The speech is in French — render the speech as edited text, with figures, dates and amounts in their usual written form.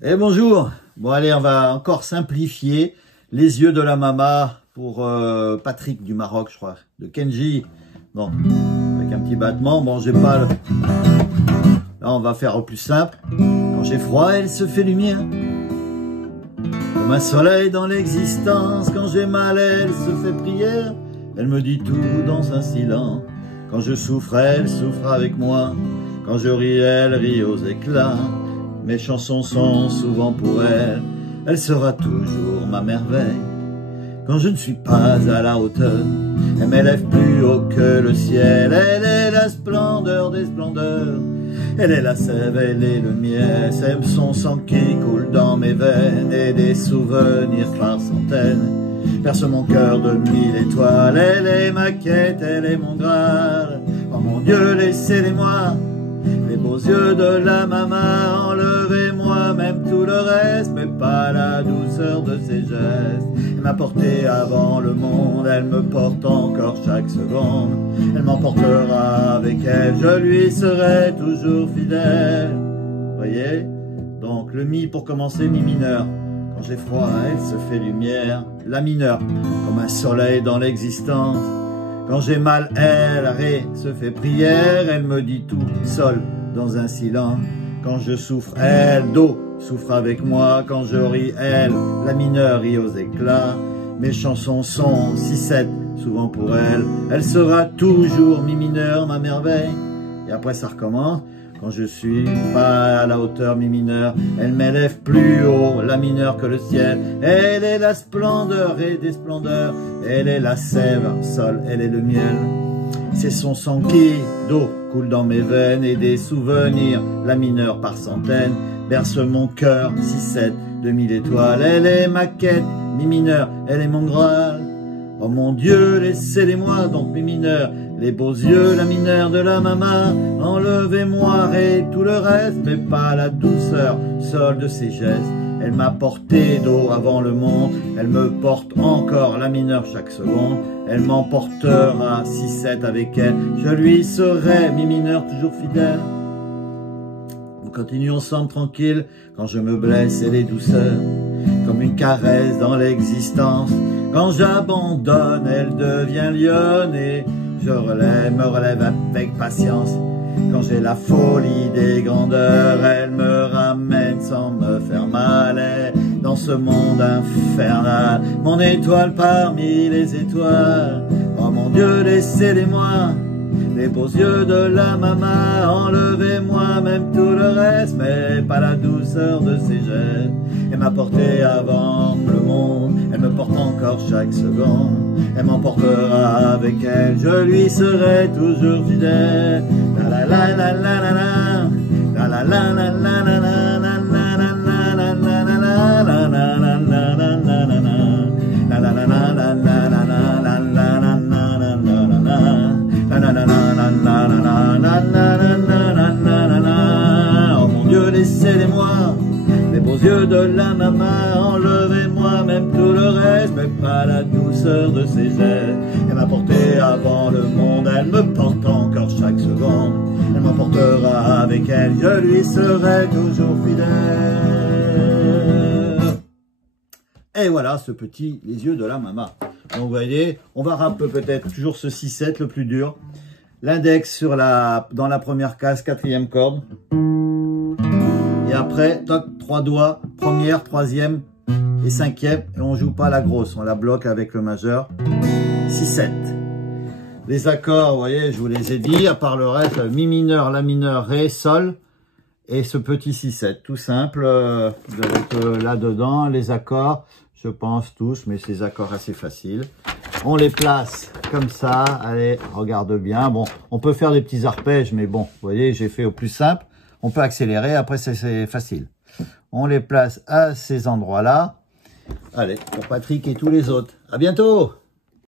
Eh bonjour. Bon allez, on va encore simplifier les yeux de la mama pour Patrick du Maroc, je crois, de Kenji. Bon, avec un petit battement. Bon, j'ai pas le... Là, on va faire au plus simple. Quand j'ai froid, elle se fait lumière. Comme un soleil dans l'existence. Quand j'ai mal, elle se fait prière. Elle me dit tout dans un silence. Quand je souffre, elle souffre avec moi. Quand je ris, elle rit aux éclats. Mes chansons sont souvent pour elle. Elle sera toujours ma merveille. Quand je ne suis pas à la hauteur, elle m'élève plus haut que le ciel. Elle est la splendeur des splendeurs. Elle est la sève, elle est le miel. C'est son sang qui coule dans mes veines. Et des souvenirs par centaines perce mon cœur de 1000 étoiles. Elle est ma quête, elle est mon Graal. Oh mon Dieu, laissez-les-moi, les beaux yeux de la maman. Enlevez-moi même tout le reste, mais pas la douceur de ses gestes. Elle m'a porté avant le monde, elle me porte encore chaque seconde. Elle m'emportera avec elle, je lui serai toujours fidèle. Voyez? Donc le mi pour commencer, mi mineur. Quand j'ai froid, elle se fait lumière. La mineure, comme un soleil dans l'existence. Quand j'ai mal, elle, ré, se fait prière. Elle me dit tout, sol, dans un silence. Quand je souffre, elle, do, souffre avec moi. Quand je ris, elle, la mineure, rit aux éclats. Mes chansons sont 6-7, souvent pour elle. Elle sera toujours mi mineur, ma merveille. Et après ça recommence. Quand je suis pas à la hauteur, mi mineur, elle m'élève plus haut, la mineure que le ciel. Elle est la splendeur et des splendeurs. Elle est la sève, sol, elle est le miel. C'est son sang qui, d'eau, coule dans mes veines. Et des souvenirs, la mineure par centaines, berce mon cœur, 6-7, 2000 étoiles. Elle est ma quête, mi mineur, elle est mon Graal. Oh mon Dieu, laissez-les-moi, donc mi mineur. Les beaux yeux, la mineure de la maman. Enlevez-moi et tout le reste, mais pas la douceur, sol de ses gestes. Elle m'a porté d'eau avant le monde. Elle me porte encore, la mineure, chaque seconde. Elle m'emportera 6-7 avec elle. Je lui serai, mi mineur, toujours fidèle. On continue ensemble tranquille. Quand je me blesse, elle est douceur, comme une caresse dans l'existence. Quand j'abandonne, elle devient lionne et je me relève avec patience. Quand j'ai la folie des grandeurs, elle me ramène sans me faire mal. Et dans ce monde infernal, mon étoile parmi les étoiles. Oh mon Dieu, laissez-les-moi, les beaux yeux de la maman. Enlevez-moi même tout le reste, mais pas la douceur de ses gestes. Elle m'a porté avant le monde, elle me porte encore chaque seconde. Elle m'emportera avec elle, je lui serai toujours fidèle. La la la la la la la, la la la la la la la, la la la la la la, la la la la la la la, la la la la la la. Oh mon Dieu, laissez-les-moi, les beaux yeux de la maman. Enlevez-moi même tout le reste, mais pas la douceur de ses gestes. Elle m'a porté avant le monde, elle me porte encore chaque seconde. Elle m'emportera avec elle, je lui serai toujours fidèle. Et voilà ce petit les yeux de la maman. Donc vous voyez, on va rappeler peut-être toujours ce 6-7 le plus dur. L'index dans la première case, 4e corde. Et après, toc, 3 doigts, première, 3e et 5e. Et on joue pas la grosse, on la bloque avec le majeur. 6-7. Les accords, vous voyez, je vous les ai dit, à part le reste, mi mineur, la mineur, ré, sol. Et ce petit 6-7, tout simple, vous allez être là-dedans. Les accords, je pense tous, mais c'est des accords assez faciles. On les place comme ça, allez, regarde bien. Bon, on peut faire des petits arpèges, mais bon, vous voyez, j'ai fait au plus simple. On peut accélérer, après c'est facile. On les place à ces endroits-là. Allez, pour Patrick et tous les autres. À bientôt!